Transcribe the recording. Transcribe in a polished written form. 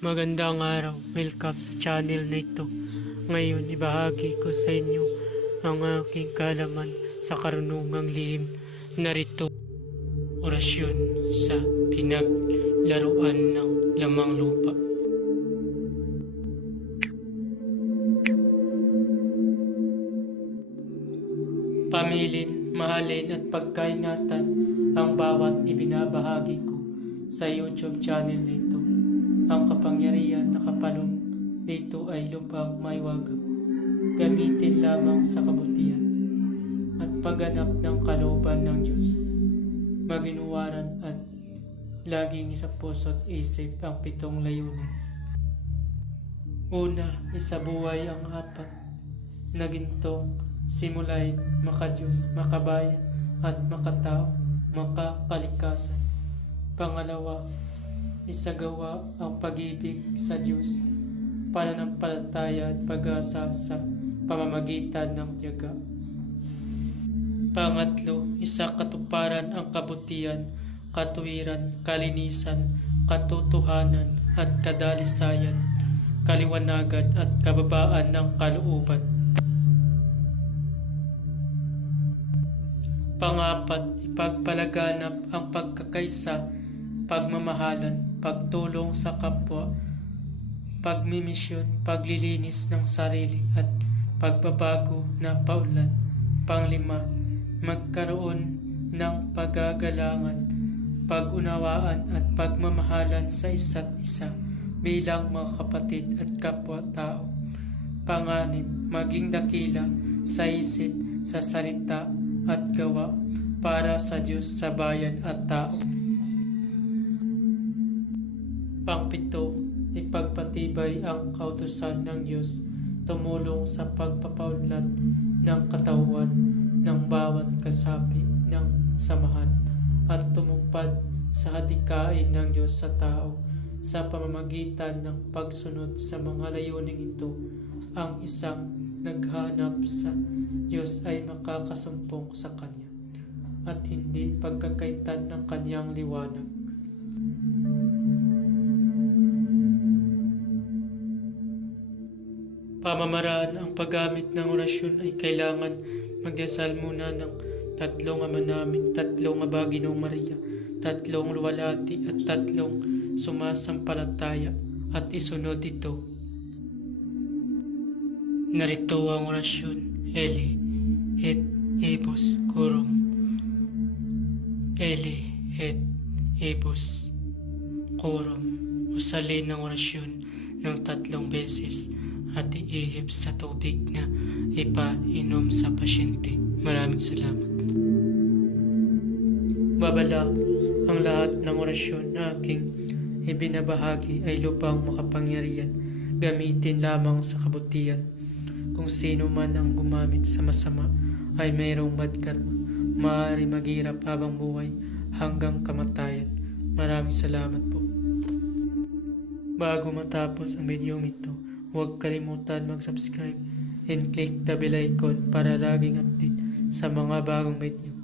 Magandang araw, welcome sa channel na ito. Ngayon, ibahagi ko sa inyo ang aking kaalaman sa karunungang lihim. Narito, orasyon sa pinaglaruan ng lamang lupa. Pamilin, mahalin at pagkaingatan ang bawat ibinabahagi ko sa YouTube channel nito. Ang kapangyarihan na kapalong dito ay lubhang maiwagang. Gamitin lamang sa kabutihan at pagganap ng kalooban ng Diyos. Maginuwaran at laging sa puso't isip ang 7 layunin. Una, isabuhay ang 4 na gintong simulay makadiyos, makabayan at makatao, makakalikasan. Pangalawa, isagawa ang pag-ibig sa Diyos, pananampalataya at pag-asa sa pamamagitan ng tiyaga. Pangatlo, isakatuparan ang kabutihan, katuwiran, kalinisan, katotohanan at kadalisayan, kaliwanagan at kababaan ng kalooban. Pangapat, ipagpalaganap ang pagkakaisa, pagmamahalan, pagtulong sa kapwa, pagmimisyon, paglilinis ng sarili at pagbabago na paunlad. Panglima, magkaroon ng pagagalangan, pag-unawaan at pagmamahalan sa isa't isa bilang mga kapatid at kapwa-tao. Panganim, maging dakila sa isip, sa salita at gawa para sa Diyos, sa bayan at tao. Pangpito, ipagpatibay ang kautusan ng Diyos, tumulong sa pagpapaunlad ng katawan ng bawat kasapi ng samahan at tumupad sa hadikain ng Diyos sa tao sa pamamagitan ng pagsunod sa mga layuning ito. Ang isang naghanap sa Diyos ay makakasumpong sa Kanya at hindi pagkakaitan ng Kanyang liwanag. Pamamaraan ang paggamit ng orasyon ay kailangan magdasal muna ng 3 Ama Namin, 3 Aba Ginoong Maria, 3 Luwalhati at 3 sumasampalataya at isunod ito. Narito ang orasyon. Eli et ebus corum. Eli et ebus corum. Usalin ang orasyon ng 3 beses at iihip sa tubig na ipainom sa pasyente. Maraming salamat. Babala, ang lahat ng orasyon na aking ibinabahagi ay lubhang makapangyarihan. Gamitin lamang sa kabutihan. Kung sino man ang gumamit sa masama ay mayroong bad karma. Maaari maghirap habang buhay hanggang kamatayan. Maraming salamat po. Bago matapos ang video ito, huwag kalimutan mag-subscribe and click the bell icon para laging update sa mga bagong video.